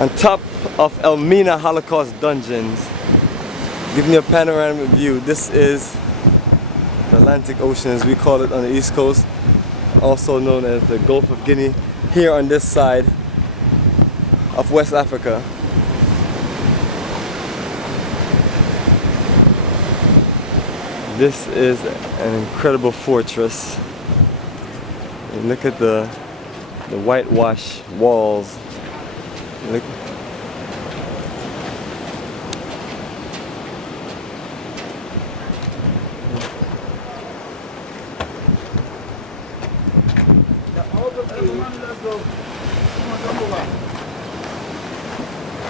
On top of Elmina Holocaust dungeons, giving you a panoramic view. This is the Atlantic Ocean, as we call it on the East Coast, also known as the Gulf of Guinea, here on this side of West Africa. This is an incredible fortress. And look at the whitewash walls. Look.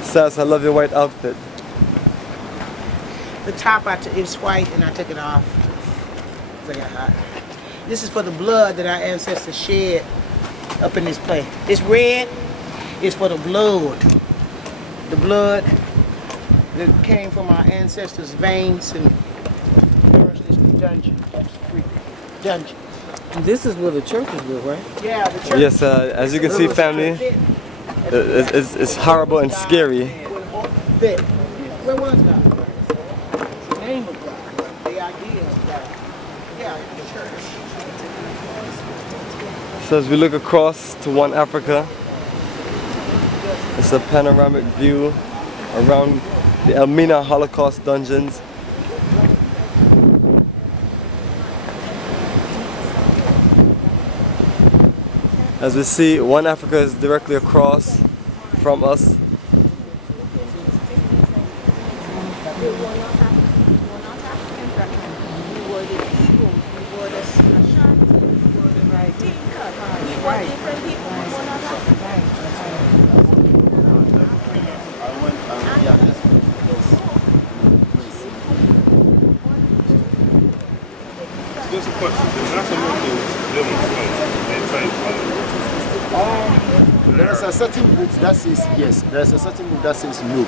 Sass, I love your white outfit. The top is white and I took it off. So I got hot. This is for the blood that our ancestors shed up in this place. This red is for the blood. The blood that came from our ancestors' veins and nourished this dungeon. Dungeon. And this is where the churches were, right? Yeah, the church. Yes, as you can see, family, it's horrible and scary. Where was God? The name of God. The idea of God. Yeah, the church. So as we look across to One Africa, it's a panoramic view around the Elmina Holocaust dungeons. As we see, One Africa is directly across from us. There is a certain book that says yes. There is a certain book that says no,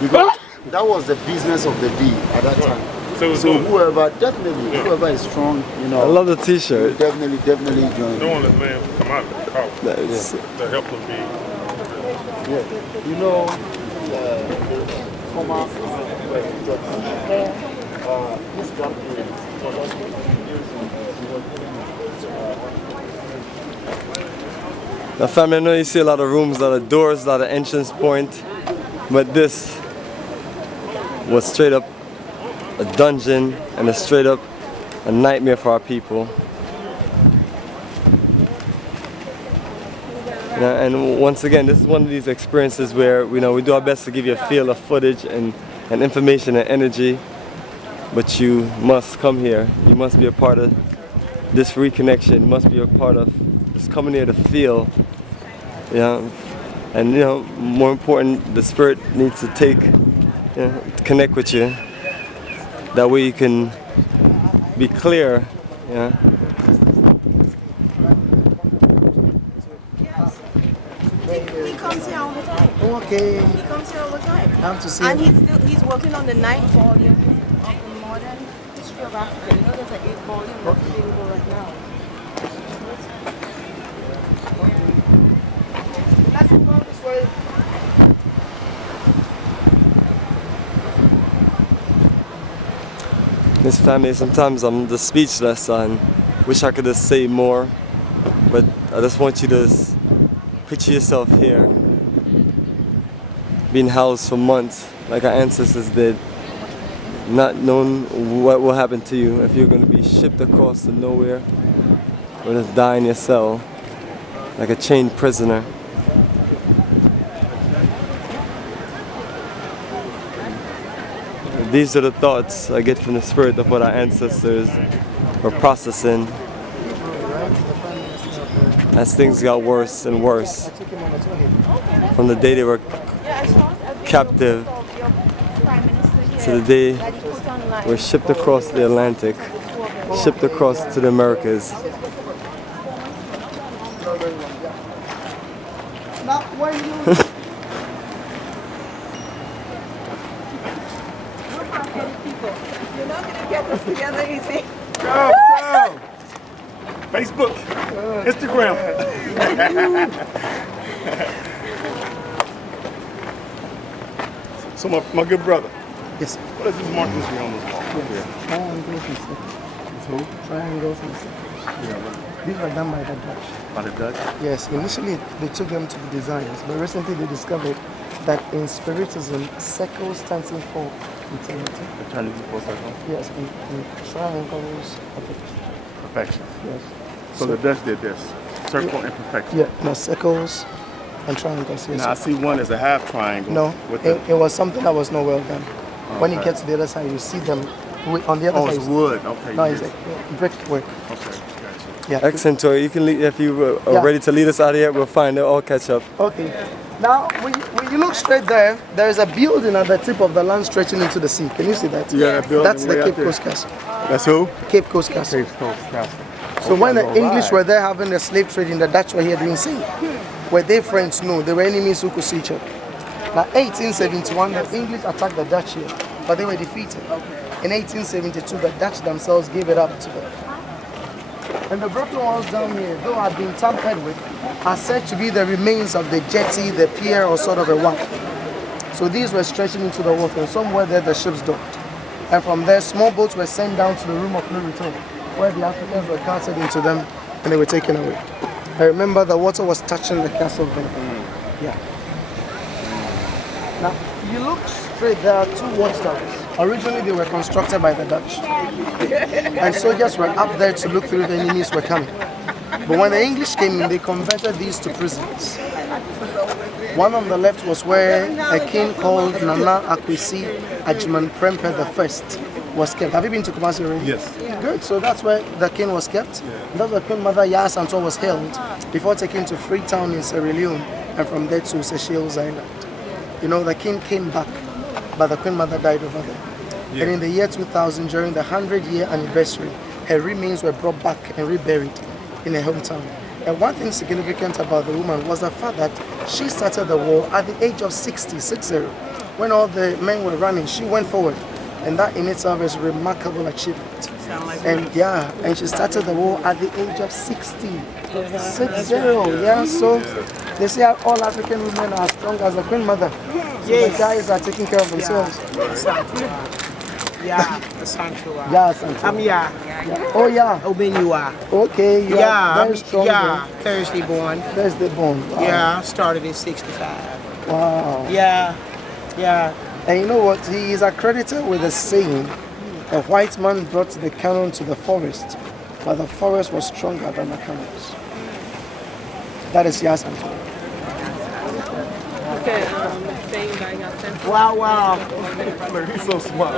because that was the business of the day at that time. So whoever, definitely, whoever is strong, you know. I love the T-shirt. Definitely join. Don't want this man to come out of the car to help him be. Yeah. You know, from our this Now family, I know you see a lot of rooms, a lot of doors, a lot of entrance point, but this was straight up a dungeon and a straight up a nightmare for our people. And once again, this is one of these experiences where we do our best to give you a feel of footage and information and energy, but you must come here. You must be a part of this reconnection. You must be a part of just coming here to feel. And more important, the spirit needs to connect with you. That way you can be clear. He comes here all the time. Okay. He comes here all the time. Have to see. And he's working on the 9th volume of the Modern History of Africa. You know there's an 8th volume that's available right now. Let's go this way. This family, sometimes I'm just speechless and wish I could just say more, but I just want you to picture yourself here, being housed for months like our ancestors did, not knowing what will happen to you, if you're going to be shipped across to nowhere or just die in your cell like a chained prisoner. These are the thoughts I get from the spirit of what our ancestors were processing as things got worse and worse. From the day they were captive to the day they were shipped across the Atlantic, shipped across to the Americas. You're not going to get this together easy. Go! Facebook, Instagram. So my good brother, Yes. what does this mark this on this wall? Triangles and circles. Who? Triangles and circles. These were done by the Dutch. By the Dutch? Yes, initially they took them to be designs, but recently they discovered that in Spiritism, circles stands in for eternity. Eternity for circle? Yes, and triangles are Perfection. yes. So the Dutch did this. Circle and perfection. Yeah, no, circles and triangles. Yes. Now I see one as a half triangle. No, With it was something that was not well done. When you Okay. get to the other side, you see them on the other Oh, side. it's wood. Okay. No, yes. it's like brickwork. Okay, gotcha. Yeah. Excellent, Tori. You can lead, if you are Yeah. ready to lead us out of here, we'll find it. I'll catch up. Okay. Now, when you look straight there, there is a building at the tip of the land stretching into the sea. Can you see that? Yeah, that building That's the way out Cape there. Coast Castle. That's who? Cape Coast Castle. Cape Coast Castle. So when the English were there having the slave trading, the Dutch were here doing same. Were they friends? No, they were enemies who could see each other. Now, 1871, the English attacked the Dutch here, but they were defeated. In 1872, the Dutch themselves gave it up to them. And the broken walls down here, though had been tampered with, are said to be the remains of the jetty, the pier, or sort of a wharf. So these were stretching into the water, and somewhere there the ships docked. And from there, small boats were sent down to the room of no return, where the Africans were casted into them and they were taken away. I remember the water was touching the castle then. Yeah. Now, you look straight, there are two watchtowers. Originally, they were constructed by the Dutch. And soldiers were up there to look through if enemies were coming. But when the English came in, they converted these to prisons. One on the left was where a king called Nana Akwesi Ajman Prempeh I was kept. Have you been to Kumasi already? Yes. Good, so that's where the king was kept. That's where Queen Mother Yaa Asantewaa was held before taken to Freetown in Sierra Leone and from there to Seychelles Island. You know, the king came back, but the Queen Mother died over there. Yeah. And in the year 2000, during the 100-year anniversary, her remains were brought back and reburied in her hometown. And one thing significant about the woman was the fact that she started the war at the age of 60. When all the men were running, she went forward. And that in itself is a remarkable achievement. And yeah, and she started the war at the age of 60. 60, yeah, so they say all African women are as strong as the Queen Mother. So the guys are taking care of themselves. Yeah, Asantewaa. Yeah, Asantewaa. I'm yeah. Oh yeah. Obenua. Okay, you Yeah, are very strong. yeah. Thursday born. Thursday born. Wow. Yeah, started at 65. Wow. Yeah, yeah. And you know what? He is accredited with a saying, a white man brought the cannon to the forest, but the forest was stronger than the cannons. That is Yaa Asantewaa. Wow, wow. Look, he's so smart.